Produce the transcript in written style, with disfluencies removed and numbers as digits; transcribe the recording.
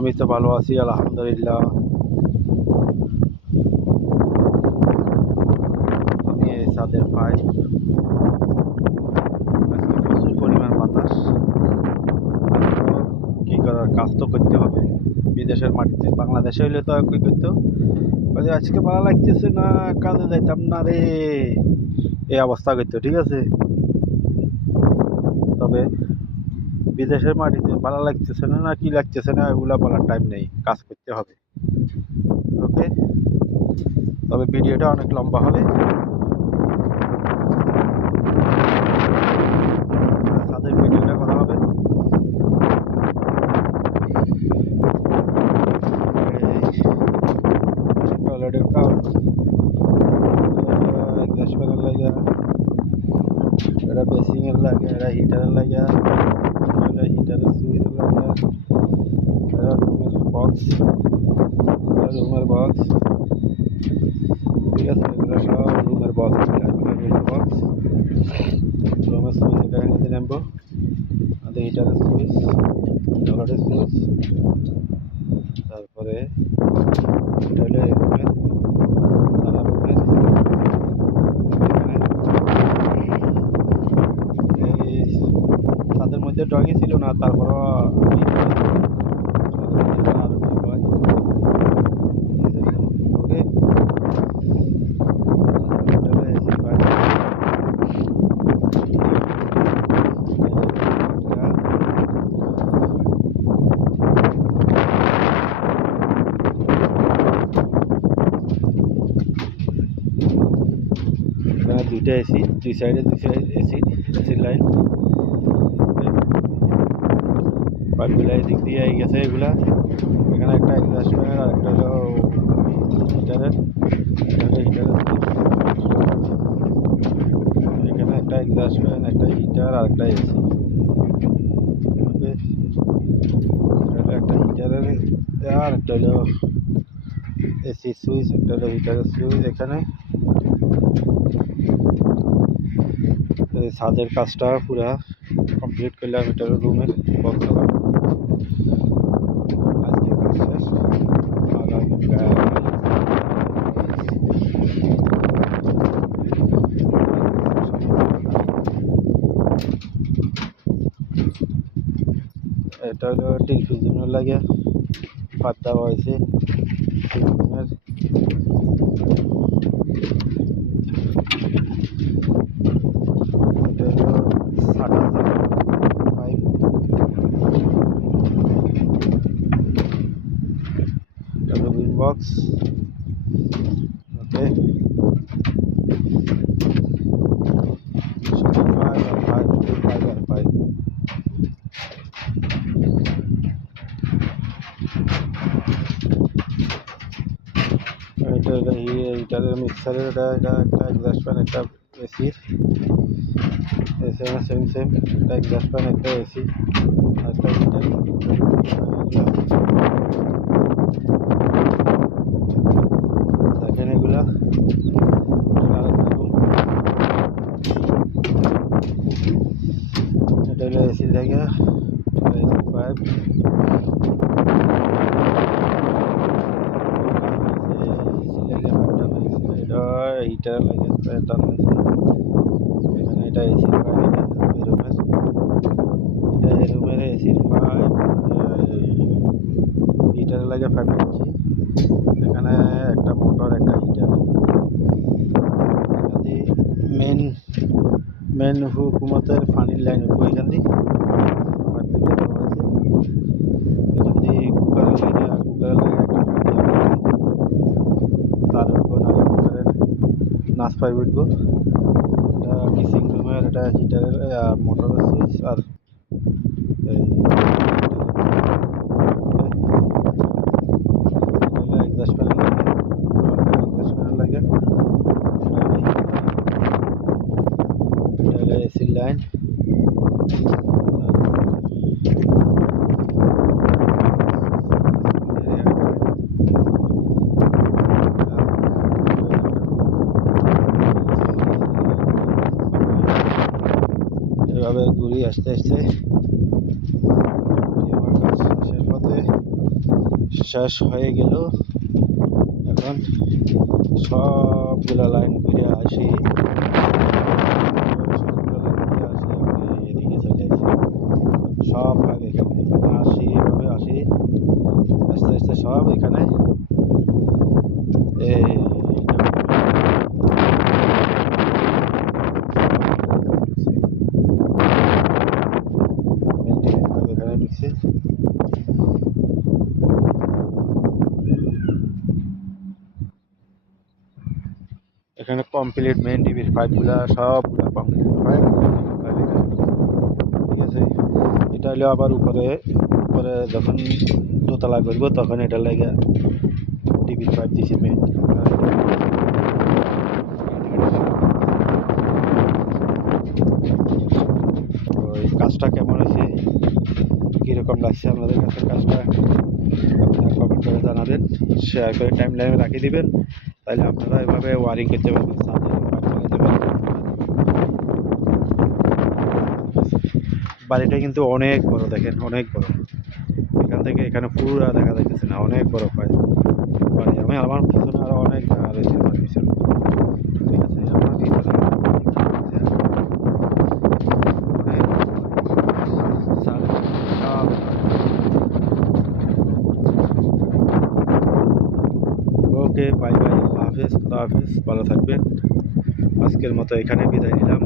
আমি তো ভালো আছি আলহামদুলিল্লাহ। আমি এই ছাদের পাই, আজকে প্রচুর পরিমাণ বাতাস। কি করার, কাজ তো করতে হবে বিদেশের মাটিতে। বাংলাদেশে হইলে তো কি করতো, আজকে ভালো লাগতেছে না, কাজে যাইতাম না রে, এই অবস্থা করতো, ঠিক আছে। তবে বিদেশের মাটিতে ভালো লাগতেছে না, না কি লাগতেছে না, এগুলা বলার টাইম নেই, কাজ করতে হবে। ওকে, তবে ভিডিওটা অনেক লম্বা হবে। তাদের ভিডিওটা করা হবে। টয়লেটের কাউ গ্যাস ফ্যানের লাগে, এটা বেসিংয়ের লাগে, এটা হিটারের লাগে, এটা হিটারের সুইচ লাগে, এটা রুমের বক্স, রুমের বক্স, ঠিক আছে। এগুলো সব রুমের বক্স, রুমের বক্স, রুমের সুইচ এটা নিতে নেবো, আমাদের হিটারের সুইচ, টয়লেটের সুইচ, তারপরে এটা হলো রুমের সারা রুমের। এই ছাদের মধ্যে ডগি ছিল না, তারপরও ওকে। এখানে দুইটা এসি, দুই সাইডে এসি লাইন, পাইপগুলা এদিক দিয়ে গেছে এগুলা। এখানে একটা এক্সস্ট ফ্যানের আর একটা হলো হিটারের, এখানে একটা এক্সস্ট ফ্যান, একটা হিটার আর একটা এসি। ওকে, একটা হিটারের আর একটা হলো এসি সুইচ, একটা হলো হিটারের সুইচ। এখানে ছাদের কাজটা পুরা কমপ্লিট করলাম, এটার রুমের বক্স আজকে কাজ শেষ। এটা হলো টেলিভিশনের লাগে পাত দেওয়া হয়েছে, টেলিভিশনের। এটা হলো সাটা পাইপ, এটা হলো উইন বক্স। ওকে, এটা হলো হিটারের মিক্সারের, এটা একটা এক্সস্ট ফ্যান, একটা এসির, সেম সেম, একটা এক্সস্ট ফ্যান, একটা এসি আর একটা হিটার। দেখেন এগুলা, এটা হলো এসির জায়গা, এসির পাইপ, এটা হিটার লাগে টান হয়েছে। এখানে এটা এসির পাইপ, এটা এই রুমের এসির পাইপ, হিটার লাগে 5 ইঞ্চি। এখানে একটা মোটর, একটা হিটার। মেন হুকুমতের পানির লাইন উঠবো এখান দিয়ে, এখান দিয়ে কুকারের লাগে, আর কুকারের লাগে একটা তার উঠবো, নাহলে কুকারের নাচ পাইপ উঠবো। এটা মিসিং রুমের, এটা হিটারের মোটরের সুইচ, আর এই এক্সস্ট ফ্যানের লাগে, এটা হলো এসির লাইন। এভাবে ঘুরি আস্তে আস্তে, আমার কাজ শেষের পথে। শেষ হয়ে গেল। এখন সবগুলা লাইন করে আসি, এখন এদিকে চলে আসি। সব ভাগ এখানে এখানে আসি, এভাবে আসি আস্তে আস্তে সব এখানে। এই এখানে ঢুকছে। এখানে কমপ্লিট মেইন টিভির পাইপগুলা সবগুলা কমপ্লিট হয়। ঠিক আছে, এটা হলে আবার উপরে উপরে যখন দোতলা করবো তখন এটা লাগে টিভির পাইপ দিছি মেইন। ওই কাজটা কেমন হয়েছে, কীরকম লাগছে আপনাদের কাছে কাজটা, আপনারা কমেন্ট করে জানাবেন, শেয়ার করে টাইম লাইনে রাখিয়ে দিবেন, তাহলে আপনারা এভাবে ওয়ারিং করতে পারবেন, চালাতে পারবেন। বাড়িটা কিন্তু অনেক বড়, দেখেন অনেক বড়, এখান থেকে এখানে পুরো দেখা যাইতেছে না, অনেক বড় হয় বাড়ি। আমি আমার পিছনে আরো অনেক জায়গা রয়েছে আমার পিছনে। ঠিক আছে, আমার পিছনে ওকে, বাই বাই, আল্লাহ হাফেজ, খুদা হাফেজ, ভালো থাকবেন। আজকের মতো এখানে বিদায় নিলাম।